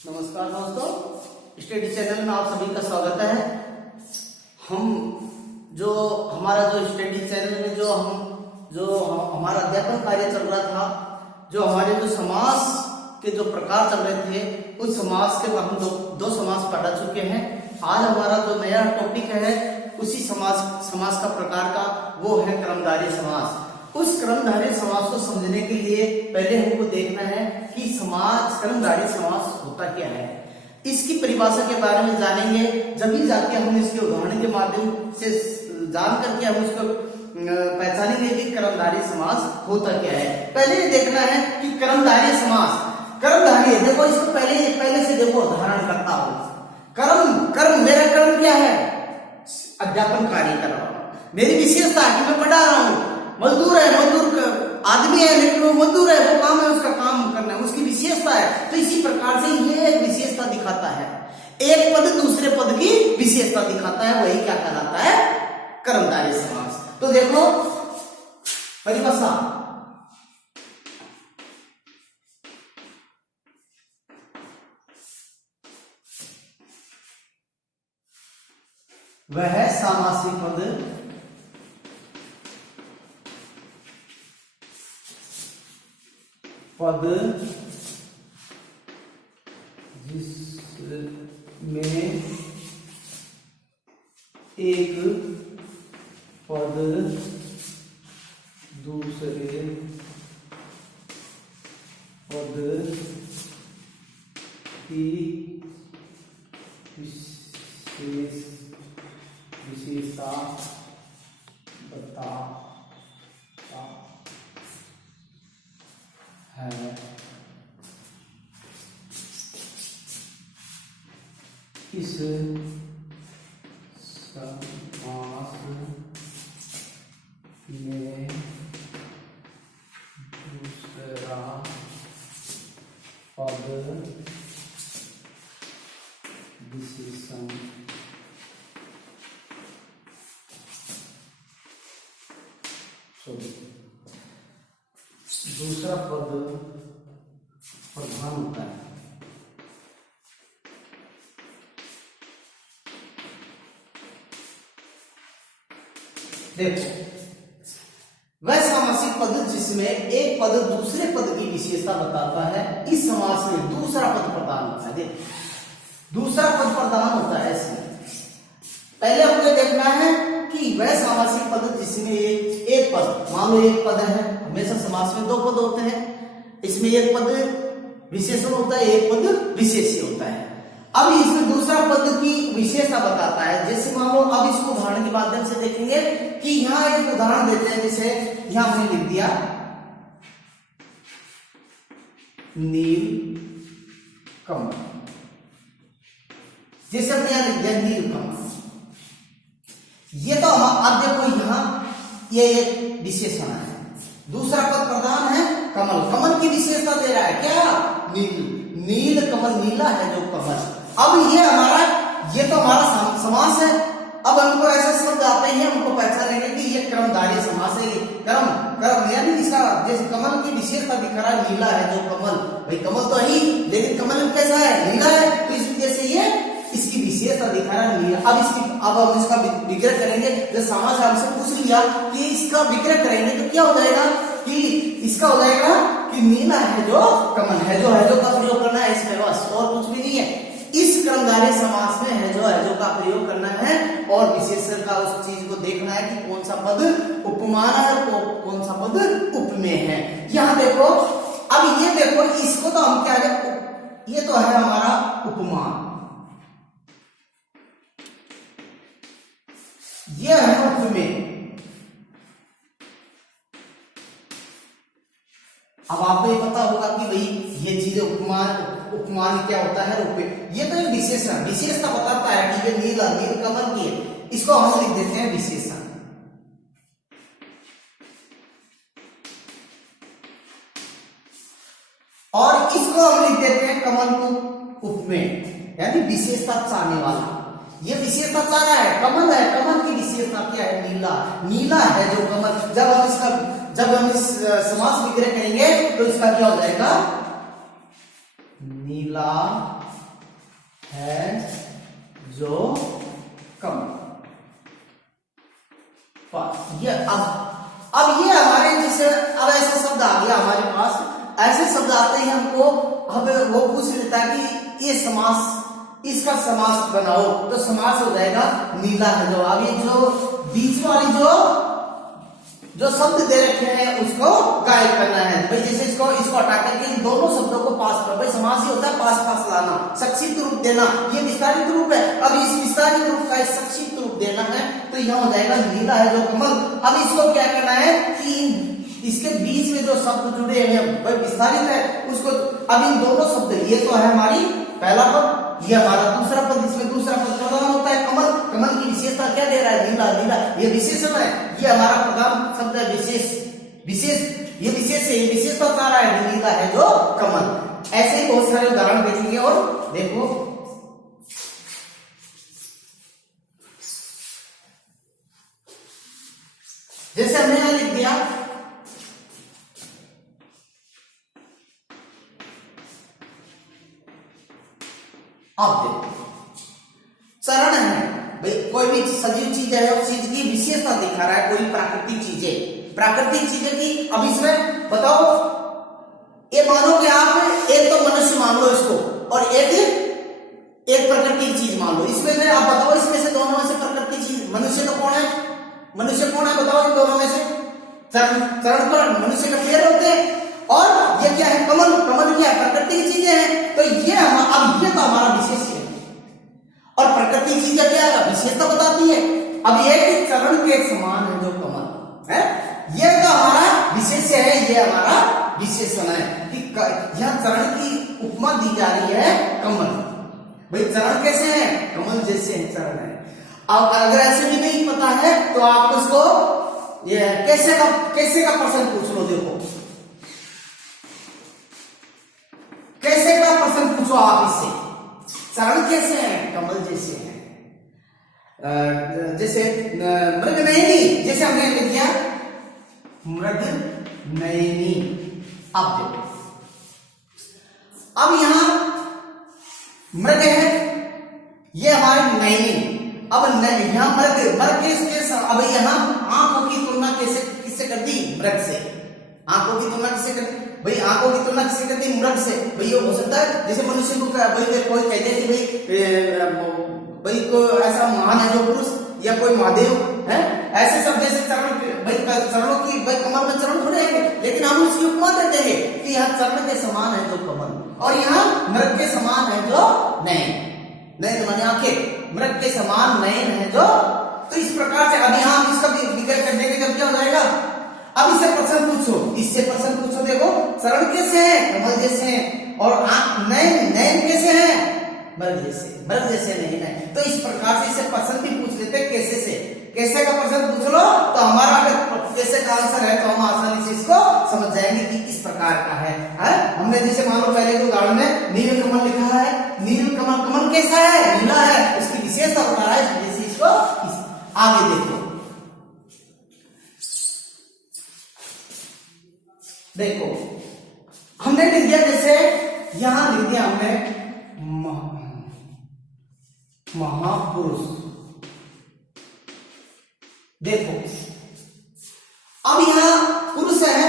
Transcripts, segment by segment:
नमस्कार दोस्तों, study channel में आप सभी का स्वागत है। हमारा स्टडी चैनल में जो हमारा अध्यापन कार्य चल रहा था, जो हमारे जो समास के जो प्रकार चल रहे थे, उस समास के हम दो समास पढ़ा चुके हैं। आज हमारा जो नया टॉपिक है उसी समास का प्रकार का वो है क्रमधारय समास। उस क्रमधारय समास को समझने के लिए पहले हमको देखना है कि क्रमधारय समास होता क्या है। इसकी परिभाषा के बारे में जानेंगे, जब जाके हम इसके उदाहरण के माध्यम से जान करके हम उसको पहचानेंगे कि क्रमधारय समास होता क्या है। पहले ये देखना है कि क्रमधारय समास, क्रमधारय देखो, इसको पहले से देखो उदाहरण करता हूं। कर्म मेरा कर्म क्या है? अध्यापन कार्य कर रहा हूं। मेरी विशेषता है कि मैं पढ़ा रहा हूं। मजदूर है, आदमी है लेकिन वो मजदूर है, वो काम है, उसका काम करना है, उसकी विशेषता है। तो इसी प्रकार से ये एक विशेषता दिखाता है। एक पद दूसरे पद की विशेषता दिखाता है, वही क्या कहलाता है? कर्मधारय समास। तो देखो परिभाषा, वह सामासिक पद जिसमें एक पद दूसरे पद की विशेषता बताता है। इस समास में दूसरा पद विशेषण दूसरा पद प्रधान होता है। देखो, वह सामासिक पद जिसमें एक पद दूसरे पद की विशेषता बताता है, इस समास में दूसरा पद प्रधान होता है। देखो, दूसरा पद प्रधान होता है इसमें। पहले हमको देखना है कि वह सामासिक पद जिसमें एक पद, मान लो एक पद है, हमेशा समास में दो पद होते हैं, इसमें एक पद विशेषण होता है, एक पद विशेष्य होता है। अब इसमें दूसरा पद की विशेषता बताता है। जैसे मान लो, अब इसको उदाहरण के माध्यम से देखेंगे कि यहां एक उदाहरण देते हैं। जैसे यहां हमने लिख दिया नील कमल, जैसे हमने यहां लिख दिया नील कमल। ये तो अब देखो, यहां ये एक विशेषण है, दूसरा पद प्रधान है कमल। कमल की विशेषता दे रहा है क्या? नील कमल, नीला है जो कमल। अब ये तो हमारा समास है। अब हमको ऐसे शब्द आते हैं, हमको पहचानेंगे कि ये क्रमधारय समास है। कर्म यानी इसका जैसे कमल की विशेषता दिख रहा है, नीला है जो कमल। भाई कमल तो ही, लेकिन कमल कैसा है? नीला है। तो इस वजह से ये इसकी विशेषता दिखा रहा है नीला। अब हम इसका विग्रह करेंगे। जब समास हमसे पूछ लिया कि इसका विग्रह करेंगे तो क्या हो जाएगा कि इसका हो जाएगा कि नीला है जो कमल, है जो का प्रयोग करना है इसमें, बस और कुछ भी नहीं है। इस क्रमधारय समास में है जो का प्रयोग करना है और विशेषण का उस चीज को देखना है कि कौन सा पद उपमान है और कौन सा पद उपमेय है। यहां देखो, अब ये देखो, इसको तो हम क्या है, ये तो है हमारा उपमान, ये है उपमेय। अब आपको ये पता होगा कि भाई ये चीजें उपमान क्या होता है? ये तो एक विशेषता बताता है कि ये नील कमल की है, इसको हम लिख देते हैं विशेषण। और इसको हम लिख देते हैं कमल को उपमेय, यानी विशेषता चाहने वाला। ये विशेषता चाह रहा है, कमल है, कमल की विशेषता क्या है? नीला है जो कमल। जब हम इस समास विग्रह करेंगे तो इसका क्या हो जाएगा? नीला है जो कमल। ये अब ये हमारे जैसे अब ऐसा शब्द आ गया हमारे पास, ऐसे शब्द आते ही हमको हमें वो पूछ लेता है कि ये समास, इसका समास बनाओ, तो समास हो जाएगा नीला है जो। अब ये जो बीच वाली जो शब्द दे रखे हैं उसको गायब करना है भाई। जैसे इसको हटा करके इन दोनों शब्दों को पास कर, भाई समास ही होता है पास पास लाना, संक्षिप्त रूप देना। ये विस्तारित रूप है, अब इस विस्तारित रूप का संक्षिप्त रूप देना है, तो यह हो जाएगा नीला है जो कमल। अब इसको क्या करना है कि इसके बीच में जो शब्द जुड़े हैं भाई विस्तारित है उसको, अब इन दोनों शब्द, ये तो है हमारी पहला पद, ये हमारा दूसरा पद, इसमें दूसरा पद प्रधान होता है कमल। कमल की विशेषता क्या दे रहा है? नीला। नीला ये विशेषण है, ये हमारा प्रधान शब्द है विशेष, ये विशेष है, ये विशेषता बता रहा है नीला है जो कमल। ऐसे ही बहुत सारे उदाहरण देखेंगे। और देखो जैसे हमने यहां लिख दिया अब देखो चरण है भाई, कोई भी सजीव चीज है उस चीज की विशेषता दिखा रहा है, कोई प्राकृतिक चीजें की। अब इसमें बताओ, ये मानो कि आप एक तो मनुष्य मान लो इसको, और एक प्राकृतिक चीज मान लो। इसमें से आप बताओ, इसमें से दोनों में से प्राकृतिक चीज मनुष्य तो कौन है? मनुष्य कौन है बताओ इन दोनों में से? चरण पर मनुष्य का पैर होते हैं, और ये क्या है? कमल। कमल क्या है? प्राकृतिक चीजें हैं। तो ये अब ये तो हमारा विशेष है, और प्रकृति चीजें क्या है? विशेषता बताती है। अब ये कि चरण के समान है जो कमल है, ये तो हमारा विशेष है, ये हमारा विशेषण है कि यह चरण की उपमा दी जा रही है कमल। भाई चरण कैसे है? कमल जैसे है चरण है। अब अगर ऐसे भी नहीं पता है तो आप उसको ये कैसे का प्रश्न पूछ लो। देखो कैसे का प्रश्न पूछो आप इससे, चरण कैसे हैं? कमल जैसे हैं। जैसे मृग नयनी, जैसे हमने लिख दिया मृग नयनी। अब देखो, अब यहां मृग है, ये हमारी नयनी। अब यहां मृग किसके, अब यहां आंखों की तुलना किससे कर दी? मृग से। आंखों की तुलना किससे कर दी भाई? आंखों की तुलना किससे कर दी? मृग से। भाई ये हो सकता है जैसे मनुष्य को भाई कोई कहते हैं कि भाई को ऐसा महान है जो पुरुष, या कोई महादेव है, ऐसे शब्द जैसे चरण भाई चरणों की भाई कमल में चरण थोड़े हैं, लेकिन हम उसकी उपमा देते हैं कि यह चरण के समान है जो कमल, और यहाँ मृग के समान है जो नयन। नयन माने आंखें, मृग के समान नयन है जो। तो इस प्रकार से अभी हम इसका विग्रह करने के जब क्या हो जाएगा? अब इससे प्रश्न पूछो, इससे प्रश्न पूछो। देखो चरण कैसे है? कमल जैसे हैं। और नयन कैसे है? मृग जैसे नहीं है। तो इस प्रकार से इससे प्रश्न भी पूछ लेते हैं कैसे से। कैसे का प्रश्न पूछ लो तो हमारा अगर कैसे का आंसर है तो हम आसानी से इसको समझ जाएंगे कि इस प्रकार का है। हमने जैसे मान लो पहले के उदाहरण में नील कमल लिखा है, नील कमल कैसा है? नीला है, उसकी विशेषता बता रहा है, जैसे इसको आगे देखो। देखो हमने लिख दिया, जैसे यहां लिख दिया हमने महापुरुष। देखो अब यहां पुरुष है,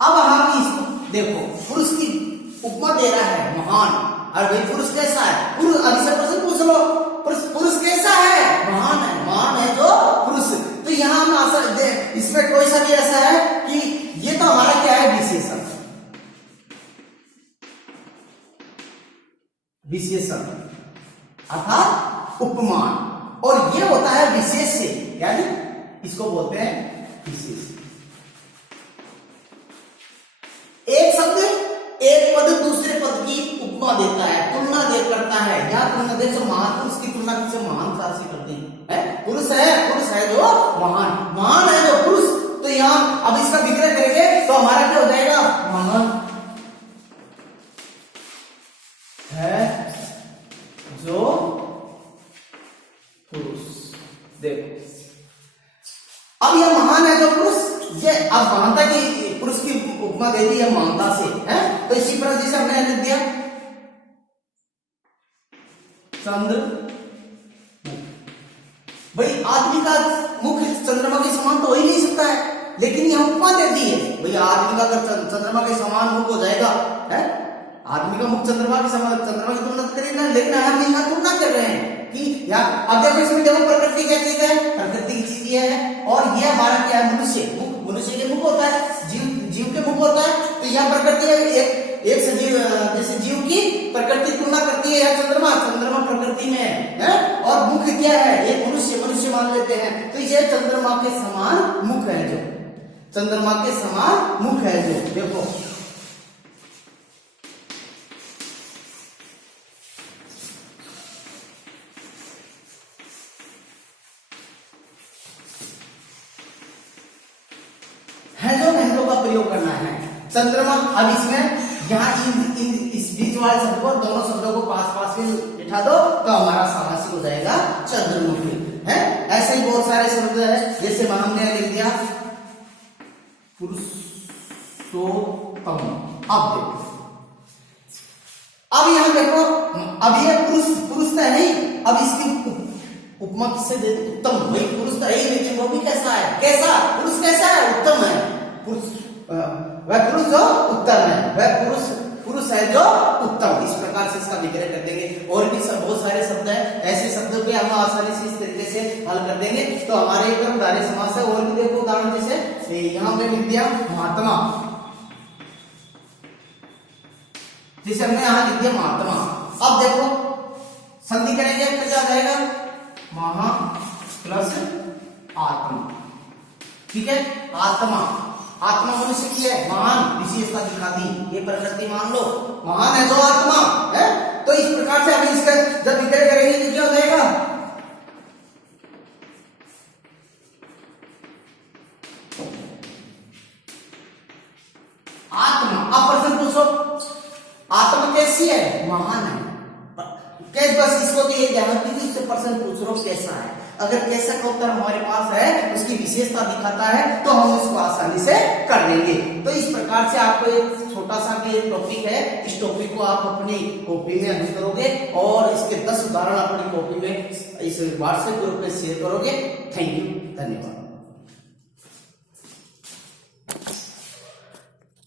अब हम इसको देखो पुरुष की उपमा दे रहा है महान। और भाई पुरुष कैसा है? पुरुष अभी से प्रश्न पूछ लो, पुरुष कैसा है? महान है जो पुरुष। तो यहां हम इसमें कोई सा भी ऐसा है कि ये तो हमारा क्या है? विशेषण अर्थात उपमान, और ये होता है विशेष से, यानी इसको बोलते हैं विशेष। एक शब्द एक पद दूसरे पद की उपमा देता है, तुलना करता है। यहां तुलना देखो, महापुरुष की तुलना किसी महान सा से करते हैं। पुरुष है जो महान है जो पुरुष। तो यहां अब इसका विग्रह करेंगे तो हमारा क्या हो जाएगा? महान है जो पुरुष। देखो अब यह महान है जो पुरुष, ये अब महानता की पुरुष की उपमा दे दी है महानता से, है। तो इसी प्रकार जैसे हमने लिख दिया चंद्र भाई आदमी का मुख चंद्रमा के समान तो हो ही नहीं सकता है, लेकिन यह उपमा दे दी है भाई आदमी का अगर चंद्रमा के समान मुख हो जाएगा है, आदमी का मुख चंद्रमा के समान, चंद्रमा की तुलना करेगा, लेकिन हम यहाँ तुलना कर रहे हैं कि यहाँ अब देखो इसमें देखो प्रकृति क्या चीज है, प्रकृति की चीज ये है, और ये हमारा क्या है मनुष्य, मनुष्य के मुख होता है, जीव के मुख होता है, तो यह प्रकृति है एक सजीव जैसे जीव की प्रकृति तुलना करती है, चंद्रमा प्रकृति में है और मुख क्या है एक मनुष्य मान लेते हैं, तो ये चंद्रमा के समान मुख है, जो चंद्रमा के समान मुख है, जो देखो हैलो का प्रयोग करना है। चंद्रमा अब इसमें यहाँ इस बीच वाले शब्द को दोनों शब्दों को पास में बिठा दो तो हमारा समासिक हो जाएगा चंद्रमुखी है। ऐसे ही बहुत सारे शब्द है, जैसे हमने लिख दिया पुरुषोत्तम। अब यहाँ देखो, अब ये पुरुष तो है, अब इसकी उपमा किससे दे उत्तम, भाई पुरुष तो है ही, लेकिन वो भी कैसा है, पुरुष कैसा है, उत्तम है, वह पुरुष जो उत्तम है, वह पुरुष है जो उत्तम। इस प्रकार से इसका विग्रह कर देंगे। और भी बहुत सारे शब्द हैं, ऐसे शब्दों पे हम आसानी से इस तरीके से हल कर देंगे। तो हमारे एक उदाहरण समास है, और भी देखो उदाहरण, जैसे यहाँ पे लिख दिया महात्मा, जैसे हमने यहाँ लिख दिया महात्मा। अब देखो संधि करेंगे तो क्या जाएगा, महा प्लस आत्मा, ठीक है। आत्मा मनुष्य की है, महान विशेषता दिखा दी, ये प्रकृति मान लो, महान है जो आत्मा है। तो इस प्रकार से हम इसका जब विग्रह करेंगे तो क्या हो जाएगा, आत्मा। अब प्रश्न पूछो, आत्मा कैसी है, महान है, कैसे, बस इसको तो ये ध्यान दीजिए, इससे प्रश्न पूछ रहा हूं कैसा है। अगर कैसा का उत्तर हमारे पास है, उसकी विशेषता दिखाता है, तो हम इसको आसानी से कर लेंगे। तो इस प्रकार से आपको एक छोटा सा भी एक टॉपिक है, इस टॉपिक को आप अपनी कॉपी में अध्ययन करोगे और इसके 10 उदाहरण अपनी कॉपी में इस व्हाट्सएप ग्रुप में शेयर करोगे। थैंक यू, धन्यवाद।